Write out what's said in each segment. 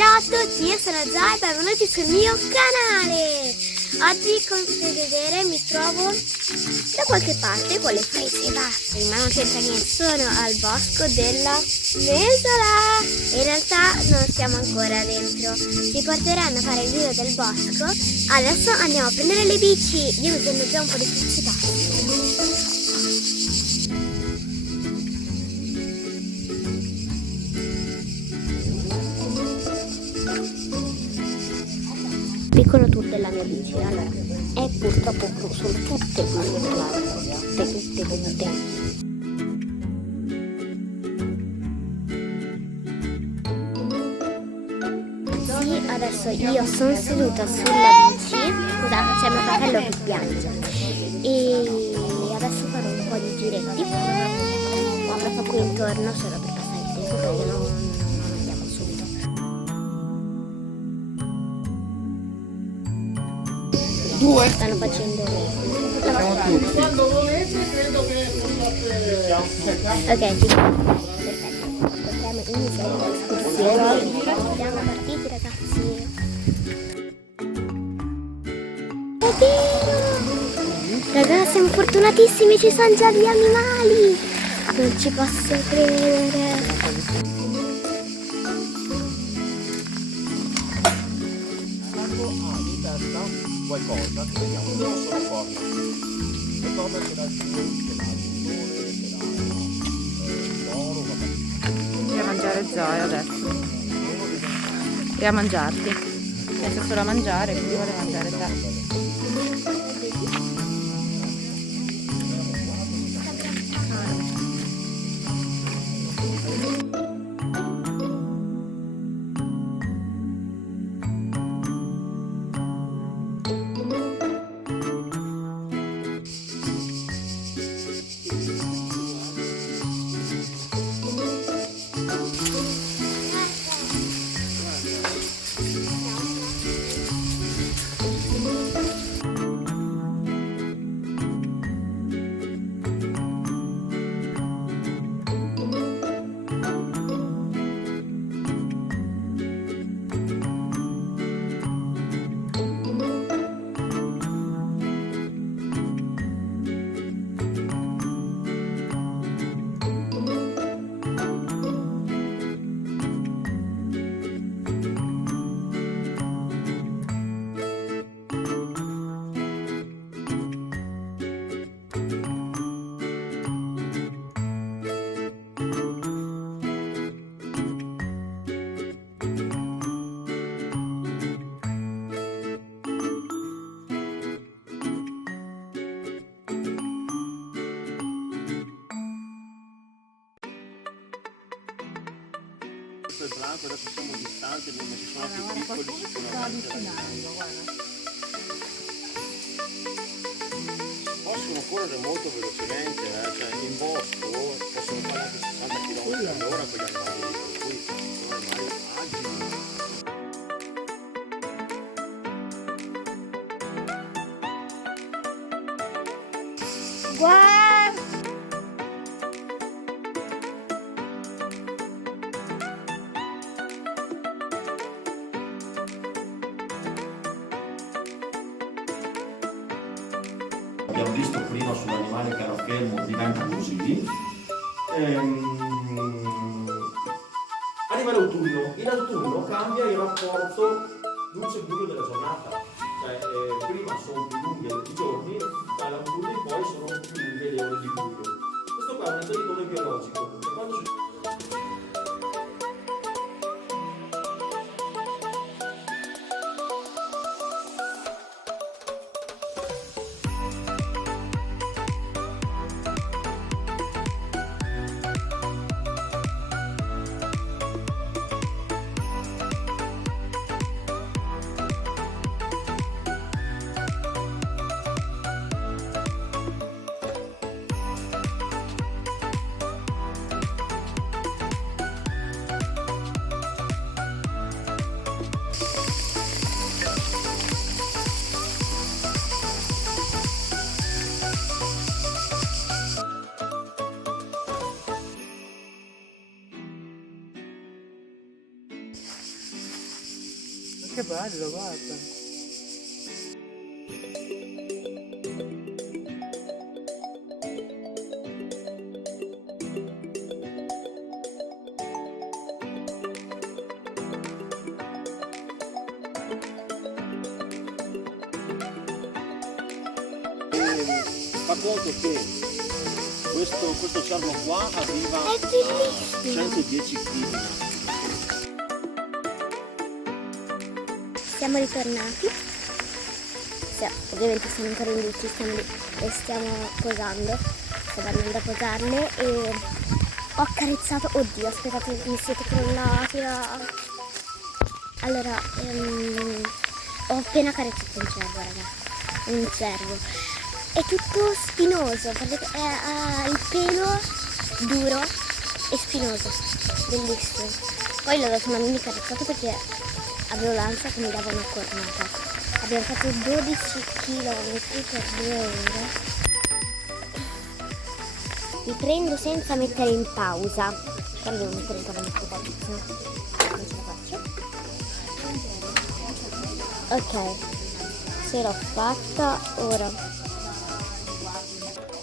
Ciao a tutti, io sono Zoe e benvenuti sul mio canale. Oggi, come potete vedere, mi trovo da qualche parte con le prese basse, ma non c'entra niente, sono al bosco della Mesola. In realtà non siamo ancora dentro, ci porteranno a fare il giro del bosco. Adesso andiamo a prendere le bici, io mi prendo già un po' di prese basse. Piccolo tour della mia bici, allora è purtroppo blu, sono tutte blu, tutte. Sì, adesso io sono seduta sulla bici, scusate c'è mio fratello che piange, e adesso farò un po' di giretti, ma proprio qui intorno solo per passare il tempo perché non andiamo subito. Due. Stanno facendo Quando volete credo che ok, ci siamo. Perfetto, potremmo iniziare l'escursione. Siamo partiti, ragazzi. È vero! Ragazzi, siamo fortunatissimi, ci sono già gli animali! Non ci posso credere! qualcosa che vediamo, non sono corna. Le corna ce l'ha il bue, ce l'ha il motore, ce l'ha l'oro, vabbè. Devi a mangiare Zoe adesso. Devi a mangiarti. Pensa solo a mangiare, quindi vuole mangiare te. Il branco, adesso siamo distanti, ma ci sono più piccoli sicuramente. Possono correre molto velocemente, cioè in bosco possono fare anche 60 km/h con gli animali lì, per cui sono animali agili. Guarda! Abbiamo visto prima sull'animale che era fermo diventa così. Arriva l'autunno, in autunno cambia il rapporto luce-buio della giornata, cioè prima sono più lunghi i giorni, dall'autunno in poi sono più lunghe le ore di buio. Questo qua è un metodo biologico, perché quando che bello, guarda. Fa conto che questo cerno qua arriva È a bellissimo. 110 kg. Siamo ritornati. Ovviamente siamo ancora in luce, stiamo posando. Stiamo andando a posarle e ho accarezzato. Oddio, aspettate, mi siete crollati. Allora, ho appena accarezzato un cervo, ragazzi. Un cervo. È tutto spinoso, ha il pelo duro e spinoso. Bellissimo. Poi l'ho dato una mini carezzata perché avevo l'ansia che mi dava una cornata. Abbiamo fatto 12 km per 2 ore. Mi prendo senza mettere in pausa. Però devo mettere in pausa questo qua, se no non ce la faccio. Ok, ce l'ho fatta. Ora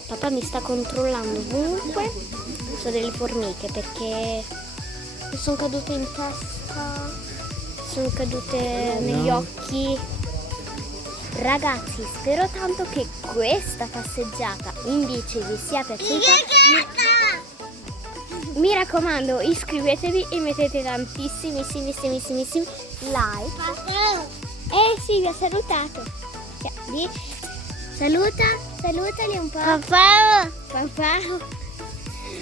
papà mi sta controllando ovunque. Sono delle formiche perché mi sono cadute in testa, sono cadute negli occhi. Ragazzi, spero tanto che questa passeggiata in bici vi sia piaciuta. Mi raccomando, iscrivetevi e mettete tantissimissimi like. Sì, vi ho salutato. Salutali un po'. Papà.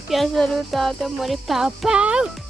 Vi ho salutato, amore. Papà.